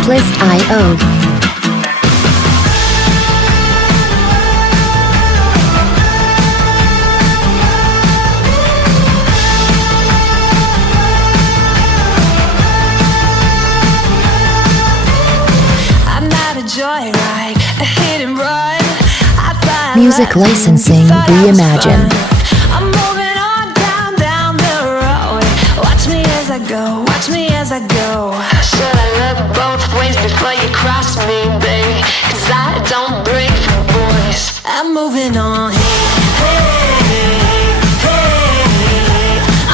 Artlist.io. Joyride, a hit and run. Music licensing reimagined. I'm moving on down the road. Watch me as I go, watch me as I go. Should I look both ways before you cross me, baby? 'Cause I don't break for boys. I'm moving on.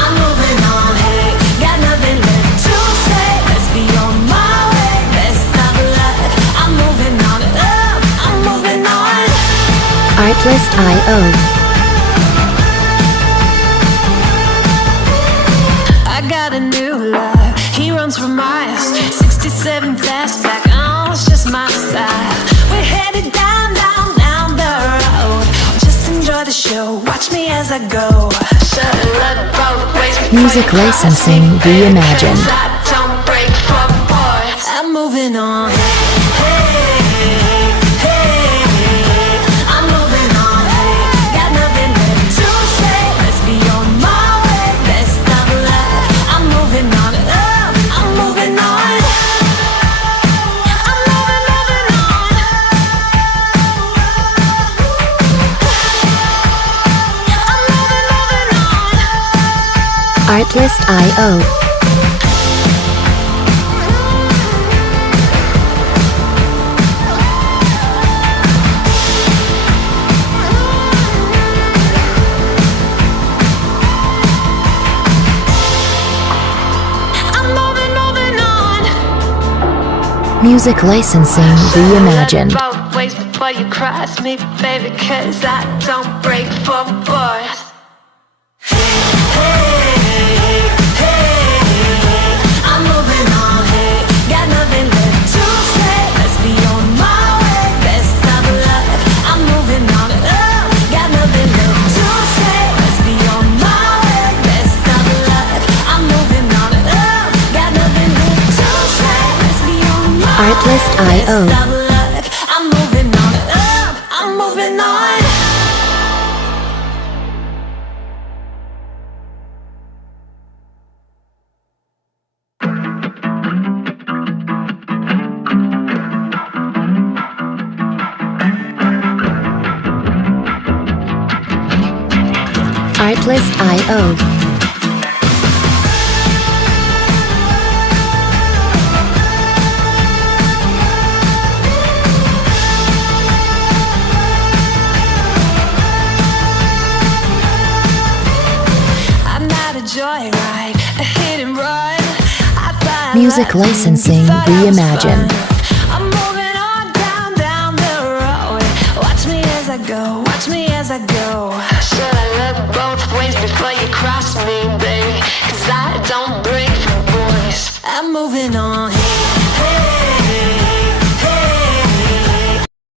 I'm moving on. Got nothing left to say. Let's be on my way. Best of luck. I'm moving on. I'm moving on. Artlist.io. I got a new love. He runs for miles. 67 fastback. Oh, it's just my style. We're headed down the road. Just enjoy the show. Watch me as I go. Should look both ways before Music you cross licensing me, baby, reimagined. 'cause I don't break for boys. I'm moving on. I'm moving on. Got nothing left to say. Let's be on my way. Best of luck. I'm moving on. I'm moving on. I'm moving on. I'm moving on. Artlist.io. I'm moving on. Music licensing reimagined. Both ways before you cross me, baby, 'cause I don't break for boys. I'm moving on. Got nothing left to say. Let's be on my way. Best of luck. I'm moving on. Got nothing left to say. Let's be on my way. Best of luck. I'm moving on. Got nothing left to say. Let's be on my way. Artlist.io. Best of luck. I'm moving on. I'm moving on. Artlist.io. I'm not a joyride, a hit and run. I find Music life licensing thought I was reimagined. fun. I'm moving on down the road. Watch me as I go, watch me as I go. Should I look both ways before you cross me, baby? 'Cause I don't break for boys. I'm moving on.